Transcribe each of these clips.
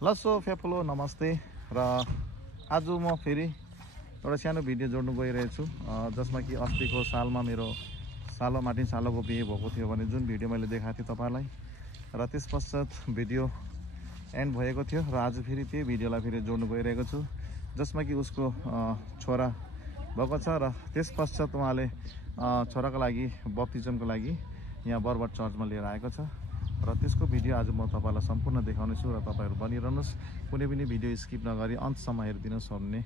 लसो फेफलो नमस्ते र आज म फेरि एउटा सानो भिडियो जोड्नु गइरहेको छु जसमा कि अस्तिको सालमा मेरो मार्टिन सालोको बिहे भएको थियो भने जुन भिडियो मैले देखाएको थिएँ तपाईलाई र त्यस पश्चात भिडियो एन्ड भएको थियो र आज फेरि त्यही भिडियोलाई फेरि जोड्नु गइरहेको छु जसमा कि उसको छोरा भएको छ र त्यस पश्चात उहाँले छोराको लागि बप्तिजमको लागि यहाँ बरबट चर्चमा लिएर आएको छ र त्यसको भिडियो आज म तपाईलाई सम्पूर्ण देखाउने छु र तपाईहरु बनिरहनुस् कुनै पनि भिडियो स्किप नगरी अन्तसम्म हेरिदिनुस् भन्ने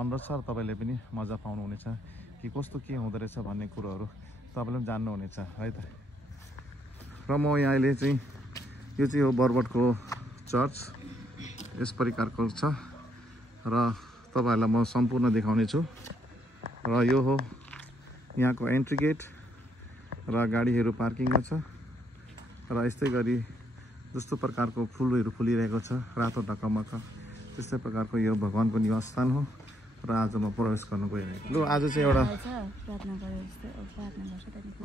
अनुरोध छ र तपाईले पनि मजा पाउनुहुनेछ कि कस्तो के हुँदो रहेछ भन्ने कुरोहरु तपाईले पनि जान्नुहुनेछ है त। र म यहाँ अहिले चाहिँ यो चाहिँ हो बरबटको चर्च यस प्रकारको छ र तपाईहरुलाई म सम्पूर्ण देखाउने छु र यो हो यहाँको एन्ट्री गेट र गाडीहरु पार्किङमा छ र यस्तै गरी जस्तो प्रकारको फूलहरु फुलिरहेको छ रातो ढकमक त्यस्तै प्रकारको यो भगवानको निवास स्थान हो र आज म प्रवेश गर्न गइरहेको छु। आज चाहिँ एउटा प्रार्थना गर्छ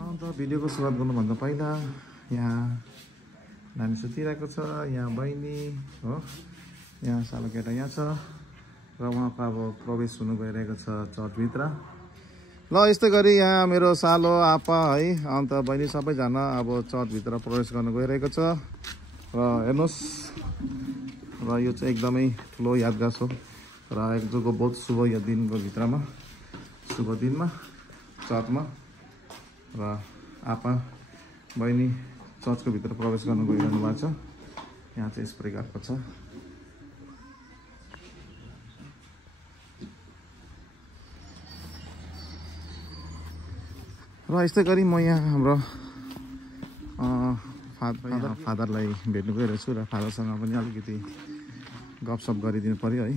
अन्त भिडियोको सुरुवात गर्नुभन्दा पहिला यहाँ नानी सुतिरहेको छ, यहाँ बहिनी हो, यहाँ सालो केटा यहाँ छ र उहाँको अब प्रवेश हुनु गइरहेको छ चर्चभित्र। ल यस्तै गरी यहाँ मेरो सालो आपा है अन्त बहिनी सबैजना अब चर्चभित्र प्रवेश गर्न गइरहेको छ र हेर्नुहोस् र यो चाहिँ एकदमै ठुलो यादगार हो र एकजोको बहुत शुभ यो दिनको भित्रमा शुभ दिनमा चर्चमा र आपा बहिनी चर्चको भित्र प्रवेश गर्न गइरहनु भएको छ। यहाँ चाहिँ यस प्रकारको छ र यस्तै गरी म यहाँ हाम्रो फादरलाई भेट्नु गइरहेको छु र फादरसँग पनि अलिकति गफसप गरिदिनु पर्यो है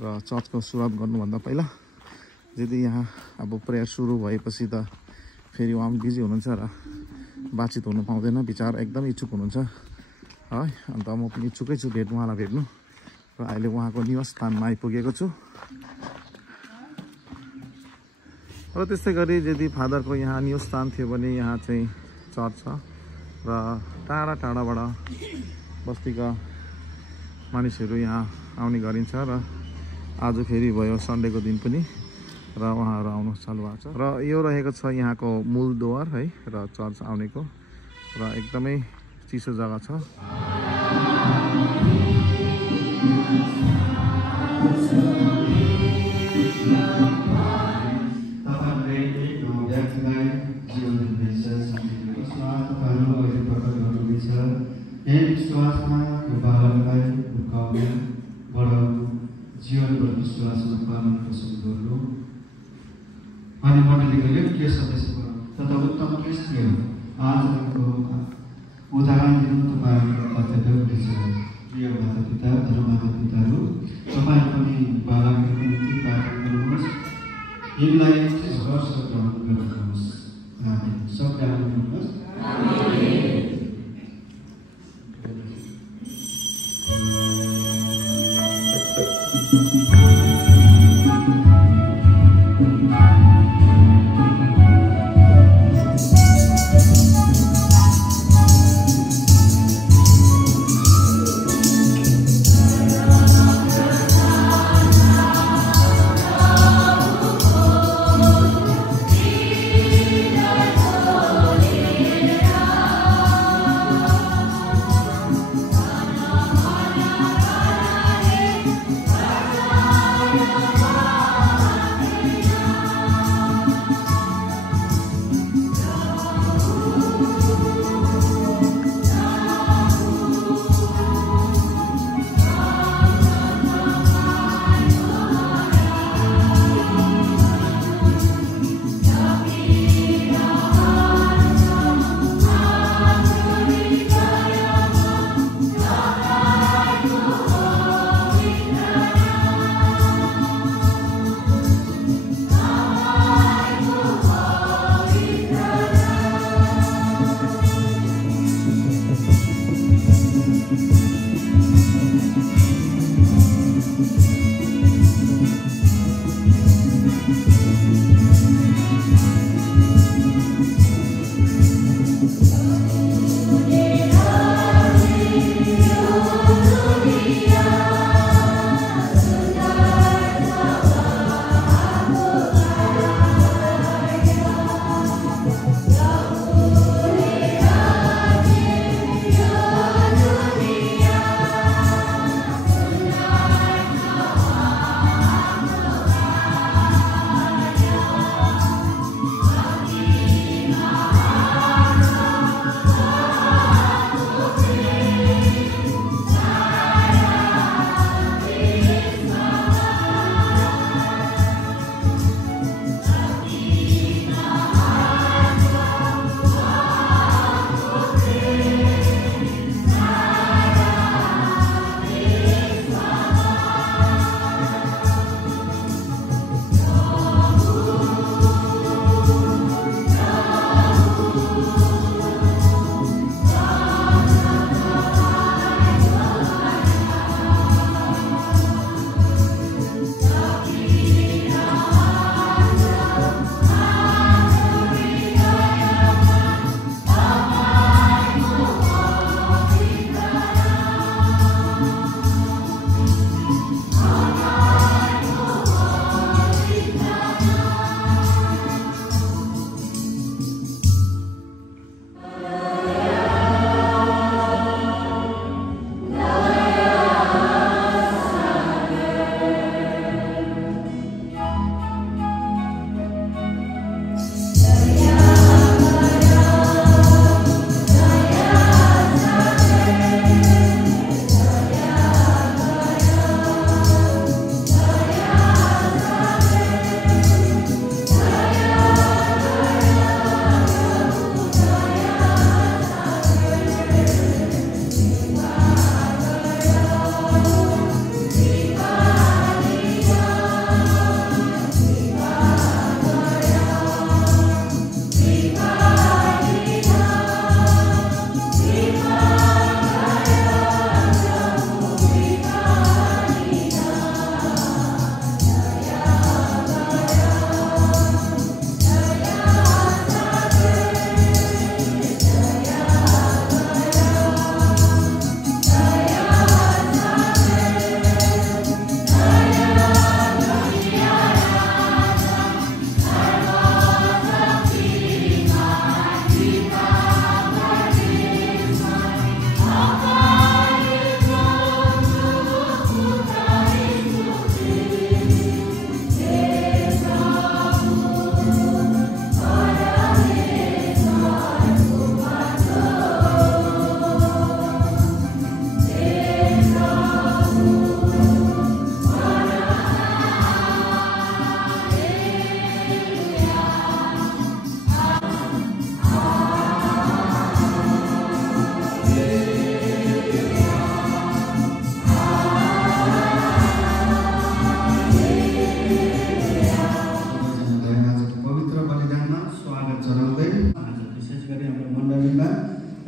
र चर्चको सुरुवात गर्नुभन्दा पहिला यदि यहाँ अब प्रेयर सुरु भएपछि त फेरि उहाँ पनि बिजी हुनुहुन्छ र बातचित हुनु पाउँदैन, विचार एकदम इच्छुक हुनुहुन्छ है। अन्त म पनि इच्छुकै छु उहाँलाई भेट्नु र अहिले उहाँको निवास स्थानमा आइपुगेको छु र त्यस्तै गरी यदि फादरको यहाँ निवास स्थान थियो भने यहाँ चाहिँ चर्च छ र टाढा टाढाबाट बस्तीका मानिसहरू यहाँ आउने गरिन्छ र आज फेरि भयो सन्डेको दिन पनि र उहाँहरू आउनु चालु भएको छ र यो रहेको छ यहाँको मूल द्वार है र चर्च आउनेको र एकदमै चिसो जग्गा छ। अनि मण्डलीको योग्य सदस्यको तथा उत्तम क्रिस्तीय आचरणको उदाहरण दिनु तपाईँहरूको कर्तव्य हुनेछ। प्रिय मातापिता धर्ममातापिताहरू, तपाईँ पनि बालकहरूको निम्ति प्रार्थना गर्नुहोस्, यिनलाई 30 वर्ष ग्रहण गर्नुहोस्। आमेन। सबले आमेन भन्नुहोस्।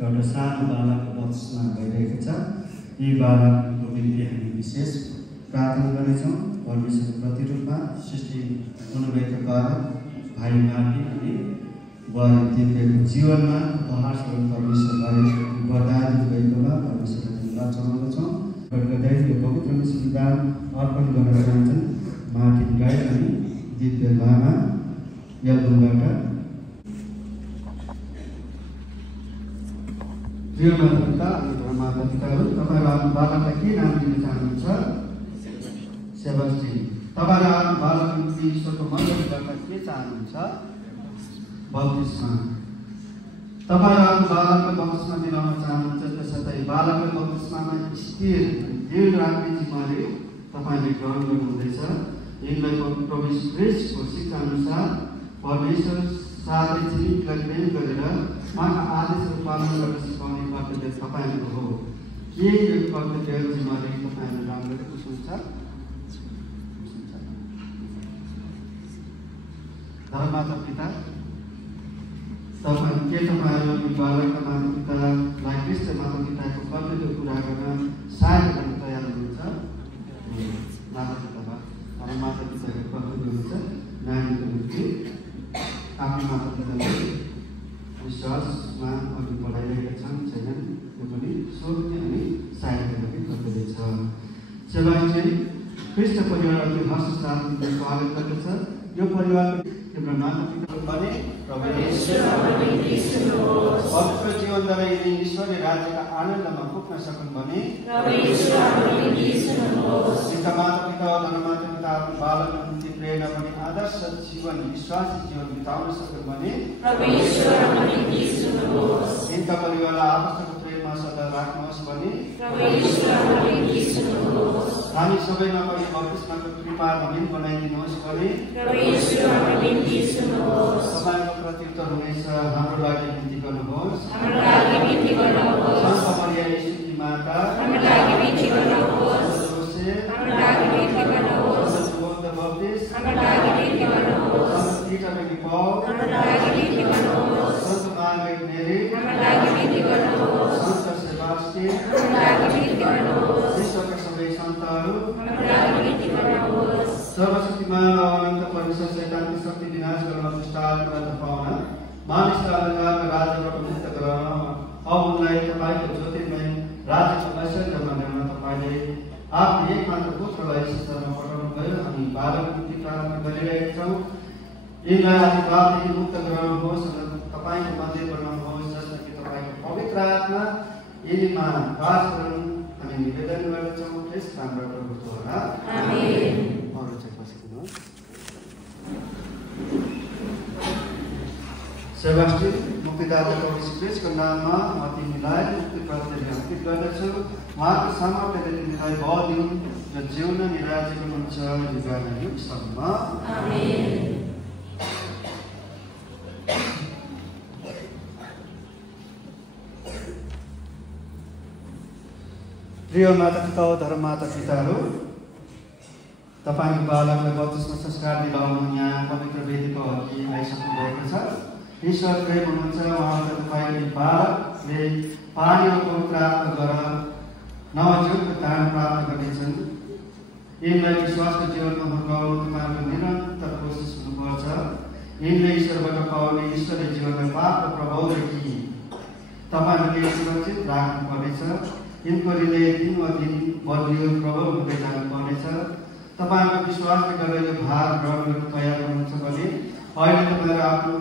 एउटा सानो बालकको बत्तिसमा भइरहेको छ। यी बालकको निम्ति हामी विशेष प्रार्थना गर्नेछौँ। परमेश्वरको प्रतिरूपमा सृष्टि हुनुभएको कारण भाइ मार्टिन अनि बुहारी दिव्यको जीवनमा उपहारसँग परमेश्वरलाई वरदान दिनुभएकोमा परमेश्वरलाई धन्यवाद चढाउँदछौँ। गर्दै यो पवित्र विधान अर्पण गर्न चाहन्छन् मार्टिन गाई अनि दिव्य लामा यल्बुङबाट। प्रिय माता-पिता अनि माता-पिताहरू, तपाईँहरू आफ्नो बालकलाई के नाम दिन चाहनुहुन्छ? सेबास्टिन। तपाईँहरू आफ्नो बालकको निम्ति ईश्वरको मर्यादा गर्न के चाहनुहुन्छ? बत्तिसमा। तपाईँहरू आफ्नो बालकलाई बत्तिसमा दिलाउन चाहनुहुन्छ, त्यसर्थ बालकलाई बत्तिसमामा स्थिर दृढ राख्ने जिम्मेवारी तपाईँले ग्रहण गर्नुहुँदैछ। यिनलाई प्रभु यीशु ख्रीष्टको शिक्षा अनुसार परमेश्वर साथै छिमेकीलाई प्रेम गरेर उहाँका आदेशहरू पालन गर्न सिकाउने कर्तव्य तपाईँहरूको हो। के यो कर्तव्य जिम्मेवारी तपाईँहरूले राम्ररी बुझ्नुहुन्छ? धर्ममाता पिता, तपाईँहरू बालकका माता पितालाई ख्रीष्ट माता पिताको कर्तव्य पुरा गर्न सहायता गर्न तयार हुनुहुन्छ? माता पितामा माता पिताको कर्तव्य हुन्छ नानीको निम्ति आफ्नो माता पितालाई विश्वासमा अघि बढाइरहेका छन् छैनन् त्यो पनि सोध्ने अनि सहायता गर्ने कर्तव्य छ। सेवाई चाहिँ ख्रीष्ट परिवार अति हर्ष साथ स्वागत गर्दछ। यो परिवारको तिम्रो माता पिता भने पवित्र जीवनद्वारा यदि ईश्वरले राज्यका आनन्दमा पुग्न सकुन् भने माता पिता धर्ममाता पिता आफ्नो बालकको निम्ति प्रेरणा पनि आदर्श जीवन विश्वासी जीवन बिताउन सकुन् भने यिनका परिवारलाई आपसको प्रेममा सदा राख्नुहोस् भने हामी सबैमा पनि बत्तिसमाको कृपा धमिन बनाइदिनुहोस् भने तपाईँको प्रत्युत्तर हुनेछ। हाम्रो लागि बिन्ती गर्नुहोस्। सन्त मरिया येशूकी माता, विश्वका सबै सन्तहरू, सर्वशक्तिमान अनन्त परमेश्वर शैतानको शक्ति विनाश गर्न दुष्टात्माबाट पाउन मानिसका अन्धकारका राज्यबाट मुक्त गराउन अब उनलाई तपाईँको ज्योतिर्मय राज्यको ऐश्वर्यमा ल्याउन तपाईँले आफ्नो एकमात्र पुत्रलाई संसारमा पठाउनु भयो। हामी बालकको निम्ति प्रार्थना गरिरहेका छौँ। यिनलाई आदिवाददेखि मुक्त गराउनुहोस् र तपाईँको मन्दिर बनाउनुहोस् जसमा कि तपाईँको पवित्र आत्मा यिनीमा वास गरून्। हामी निवेदन गर्दछौँ त्यस कामबाट प्रभुद्वारा आमेन। अरु चाहिँ बसिदिनुहोस्। सेबास्टिन, मुक्तिदाता प्रभु यीशु ख्रीष्टको नाममा म तिमीलाई मुक्ति कर्तव्य अर्पित गर्दछु। उहाँको सामर्थ्यले तिमीलाई बल दिउन् र जिउन निराजेको हुन्छ युगसम्म। आमेन। प्रिय माता पिता धर्ममाता पिताहरू, तपाईँको बालकलाई बत्तिसमा संस्कार दिलाउनु यहाँ पवित्र वेदीको अघि आइसक्नु भएको छ। ईश्वर प्रेम हुनुहुन्छ। उहाँको तपाईँले बालकले पानी र पवित्र आत्माद्वारा नवजीवनको दान प्राप्त गर्नेछन्। यिनलाई विश्वासको जीवनमा हुर्काउनु तपाईँको निरन्तर कोसिस हुनुपर्छ। यिनले ईश्वरबाट पाउने ईश्वरले जीवनमा पाप र प्रभावदेखि तपाईँहरूले सुरक्षित राख्नु पर्नेछ। यिनको हृदय दिनदिन बलियो प्रबल हुँदै जानुपर्नेछ। तपाईँको विश्वासले गर्दा यो भार ग्रहण गर्न तयार हुनुहुन्छ भने अहिले तपाईँहरू आफ्नो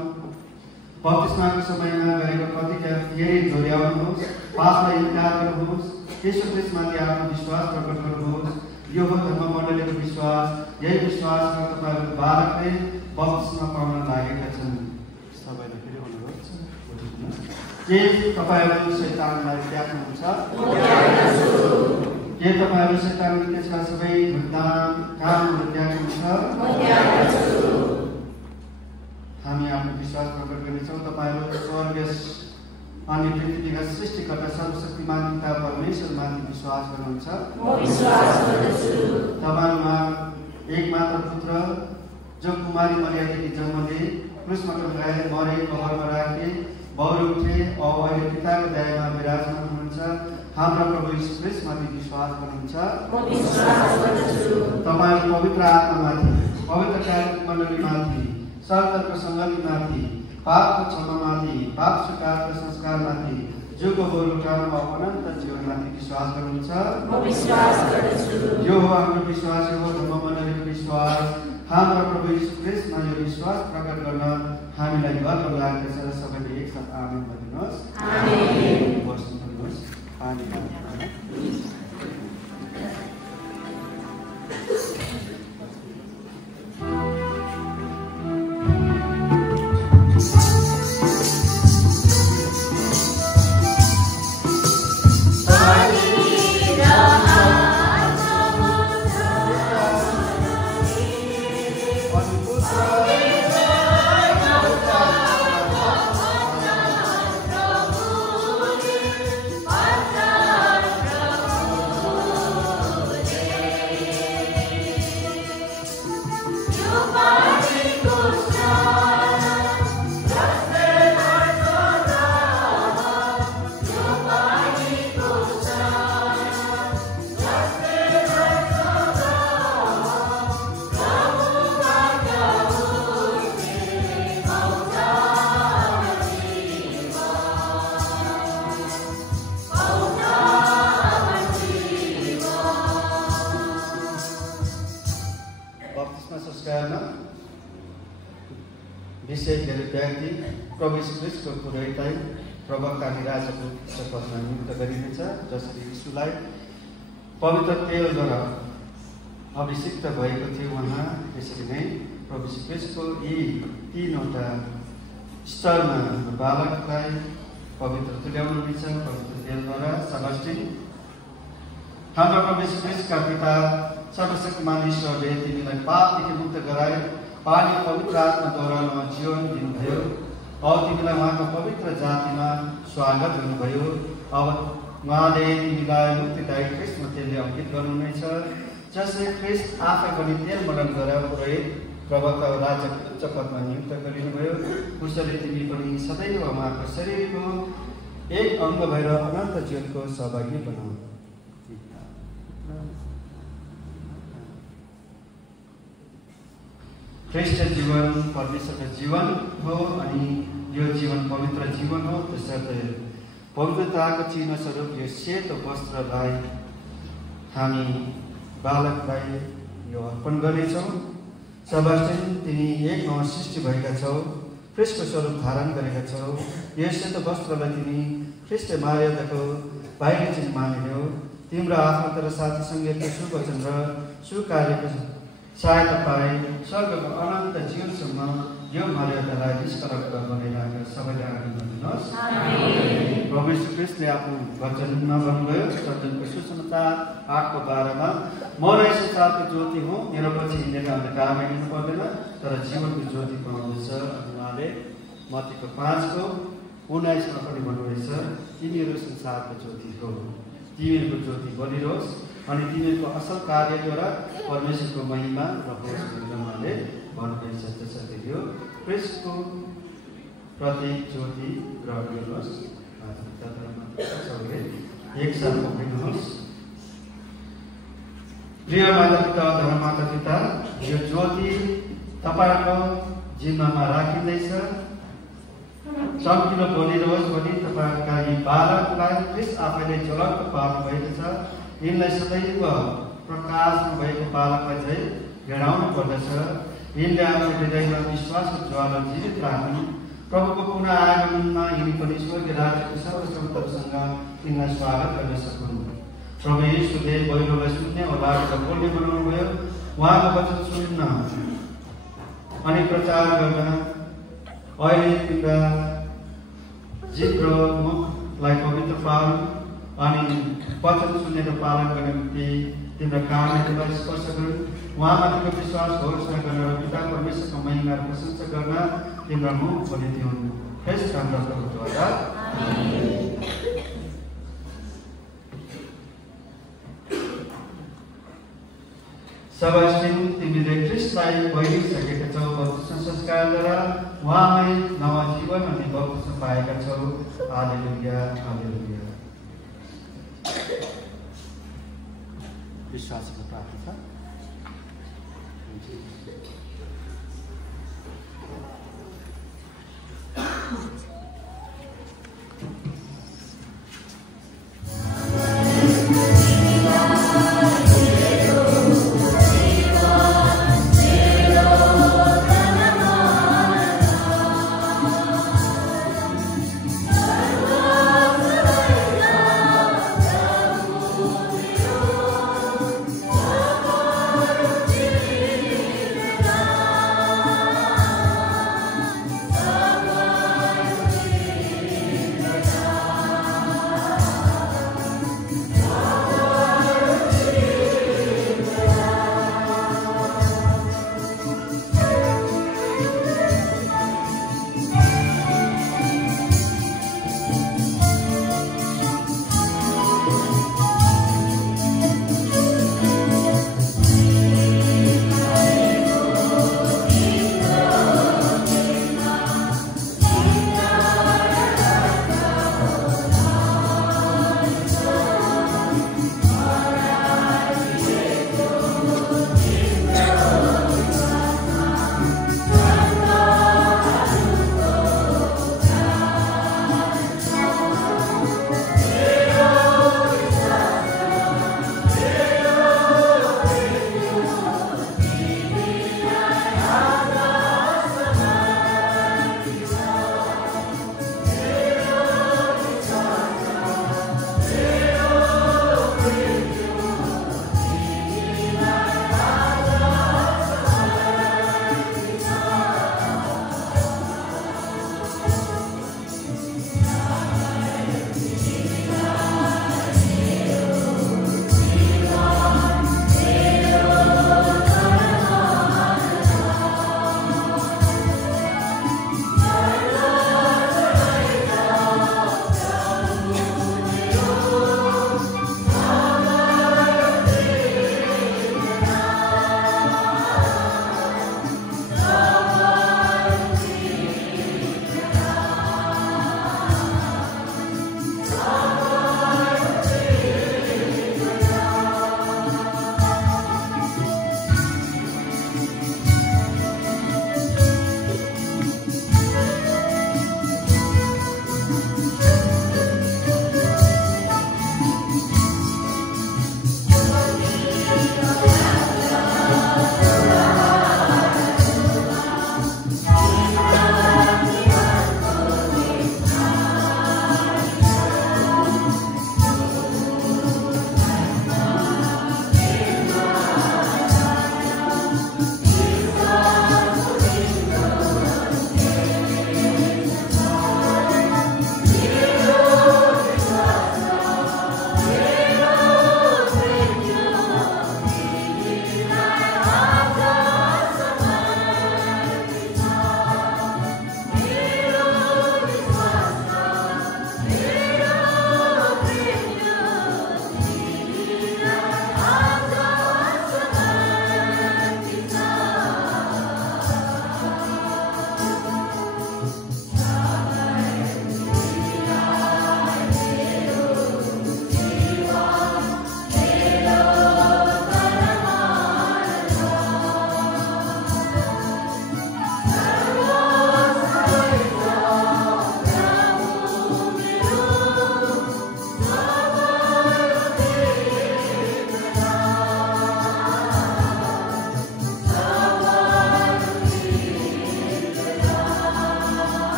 बत्तिसमाको समयमा गरेको प्रतिज्ञा फेरि दोहोऱ्याउनुहोस्। पापलाई इन्कार गर्नुहोस्। यीशु ख्रीष्टमाथि आफ्नो विश्वास प्रकट गर्नुहोस्। यो हो धर्म मण्डलीको विश्वास। यही विश्वासमा तपाईँहरूको बालकले बत्तिसमा पाउन लागेका छन्। सबैले फेरि भन्नुहोस्। के तपाईँहरू शैतानलाई त्याग्नुहुन्छ? के तपाईँहरू शैतानले त्यसका सबै कामहरू त्याग्नुहुन्छ? हामी आफ्नो विश्वास प्रकट गर्नेछौँ। तपाईँहरू स्वर्ग अनि पृथ्वीका सृष्टिकर्ता सर्वशक्तिमान पिता परमेश्वरमाथि विश्वास गर्नुहुन्छ। तपाईँमा एकमात्र पुत्र जो कुमारी मरियादेखि जन्मले क्रुसमा टंगाए, मरे, कबरमा राखे, बौर उठे और अहिले पिताको दयामा हाम्रा प्रभु यीशु ख्रीष्टमाथि विश्वास गर्नुहुन्छ। तपाईँ पवित्र आत्मामाथि, पवित्र कार्य मण्डलीमाथि, सर्वको सङ्गतिमाथि, पापको क्षमामाथि, पाप स्वीकारको संस्कारमाथि, जुगको लुटाउनमा अनन्त जीवनमाथि विश्वास गर्नुहुन्छ। यो हो हाम्रो विश्वास, यो हो धर्म मण्डलीको विश्वास। हाम्रा प्रभु यीशु ख्रीष्टमा यो विश्वास प्रकट गर्न हामीलाई गर्व लाग्दछ। सबैले एकसाथ आमेन भन्नुहोस्। बस्नुहोस्। प्रभु यीशु ख्रीष्टको पुरोहितलाई प्रवक्ता अनि राजाको पदमा नियुक्त गरिनेछ। जसरी यीशुलाई पवित्र तेलद्वारा अभिषिक्त भएको थियो उहाँ, त्यसरी नै प्रभु यीशु ख्रीष्टको यी तीनवटा स्तरमा बालकलाई पवित्र तुल्याउनुहुनेछ पवित्र तेलद्वारा। सेबास्टिन, हाम्रो प्रभु यीशु ख्रीष्टका पिता सर्वशक्तिमान ईश्वरले तिमीलाई पापदेखि मुक्त गराए, पानी पवित्र आत्माद्वारा जीवन दिनुभयो और तिमीलाई उहाँको पवित्र जातिमा स्वागत गर्नुभयो। अब उहाँले तिमीलाई मुक्तिदायी ख्रीष्टमा तेलले अंकित गर्नुहुनेछ, जसले ख्रीष्ट आफै पनि तेल मरण गरेर पुरोहित प्रवक्ता राजाको उच्च पदमा नियुक्त गरिनुभयो। उसले तिमी पनि सदैव उहाँको शरीरको एक अङ्ग भएर अनन्त जीवनको सहभागी बनाऊ। ख्रीष्ट जीवन परमेश्वरको जीवन हो अनि यो जीवन पवित्र जीवन हो। त्यसर्थ पवित्रताको चिन्ह स्वरूप यो सेतो वस्त्रलाई हामी बालकलाई यो अर्पण गर्नेछौँ। सेबास्टिन, तिमी एक नयाँ सृष्टि भएका छौ, ख्रीष्टको स्वरूप धारण गरेका छौ। यो सेतो वस्त्रलाई तिमी ख्रीष्ट मर्यादाको बाहिर चिन्ह मानिदेऊ। तिम्रो आत्मा तर साथी सङ्गीतको सुवचन र सुकार्यको सहायता पाए स्वर्गको अनन्त जीवनसम्म यो मर्यादालाई निष्कलङ्क बनाइराखेर सबैले आमेन भन्नुहोस्। प्रभु यीशु ख्रीष्टले आफ्नो वचनमा भन्नुभयो वचनको सुसमाचार 8:12मा, म नै संसारको ज्योति हुँ, मेरो पछि हिँडेर अन्धकारमा हिँड्नु पर्दैन तर जीवनको ज्योति पाउँदछ। अनि उहाँले मत्तीको 5:19मा पनि भन्नुहुनेछ, तिमीहरू संसारको ज्योति हो, तिमीहरूको ज्योति बलिरहोस् अनि तिमीहरूको असल कार्यद्वारा परमेश्वरको महिमा रहोस् भनेर उहाँले भन्नुभएको छ। त्यसैले यो ख्रीष्टको प्रत्येक ज्योति ग्रहण गर्नुहोस्। सबैले एकसाथ उभिनुहोस्। प्रिय माता-पिता, धर्ममाता पिता, यो ज्योति तपाईँको जिम्मामा राखिँदैछ। चम्किलो बलिरहोस् भनी तपाईँका यी बालकलाई ख्रीष्ट आफैले ज्वलन्त पार्नु भएको छ। यिनलाई सदैव प्रकाशमा भएको बालकलाई चाहिँ हेराउनु पर्दछ। यिनले आफ्नो हृदयमा विश्वासको ज्वाला जीवित राख्नु, प्रभुको पुनः आगमनमा यिनी पनि स्वर्गीय राज्यको सर्वसम्पत्तिसँग यिनलाई स्वागत गर्न सकुन्। प्रभु यीशुले पहिलोलाई सुन्ने औलादलाई बोल्ने बनाउनु भयो। उहाँको वचन सुन्न अनि प्रचार गर्न अहिले तिम्रा जिब्र मुखलाई पवित्र पार्नु अनि वचन सुनेर पालन गर्ने निम्ति तिम्रो कामलाई स्पर्श गर्नु, उहाँमाथिको विश्वास घोषणा गर्न र पिता परमेश्वरको महिमा र प्रशंसा गर्न तिम्रो मुख खोलिदिउन्। ख्रीष्ट हाम्रा प्रभुद्वारा सेबास्टिन, तिमीले ख्रीष्टलाई बहिरिसकेका छौ। बप्तिस्मा संस्कारद्वारा उहाँमै नयाँ जीवन अनि बप्तिस्मा पाएका छौ। हालेलुया, हालेलुया। विश्वास र प्रार्थना छ।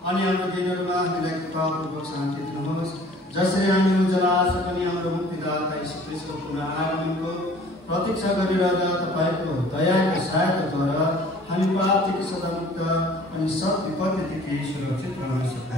अनि हाम्रो दिनहरूमा हामीलाई कृपापूर्वक शान्ति दिनुहोस्, जसरी हामी उज्जवल पनि हाम्रो मुक्तिदाता यीशु ख्रीष्टको पुनः आगमनको प्रतीक्षा गरिरहँदा तपाईँको दयाको सहायताद्वारा हामी पापदेखि सदामुक्त अनि सब विपत्तिदेखि सुरक्षित रहन सकौँ।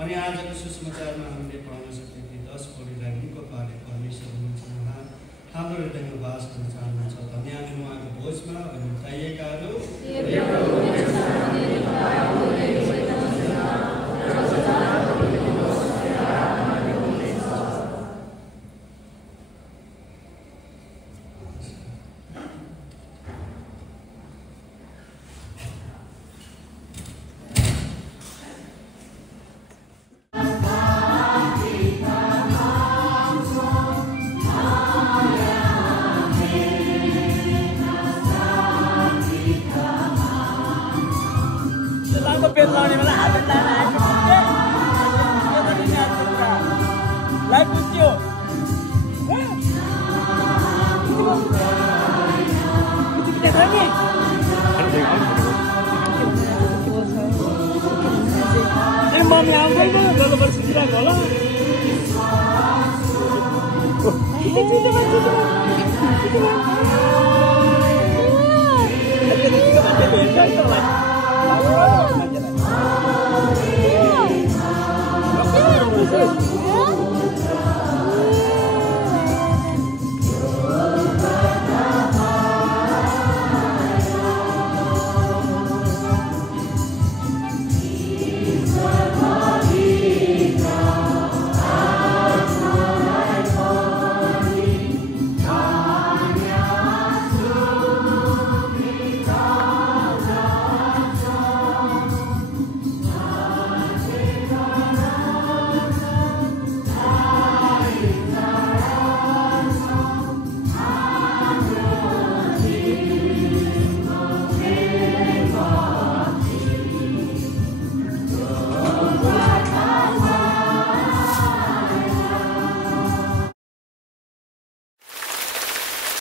अनि आजको सुसमाचारमा हामीले पाउन सक्यौँ कि 10 कोटीलाई निको पारे परमेश्वर हुनुहुन्छ, हाम्रो हृदयमा वास गर्न चाहनुहुन्छ। धन्यवाद उहाँको भोजमा अनि चाहिएकाहरू Itu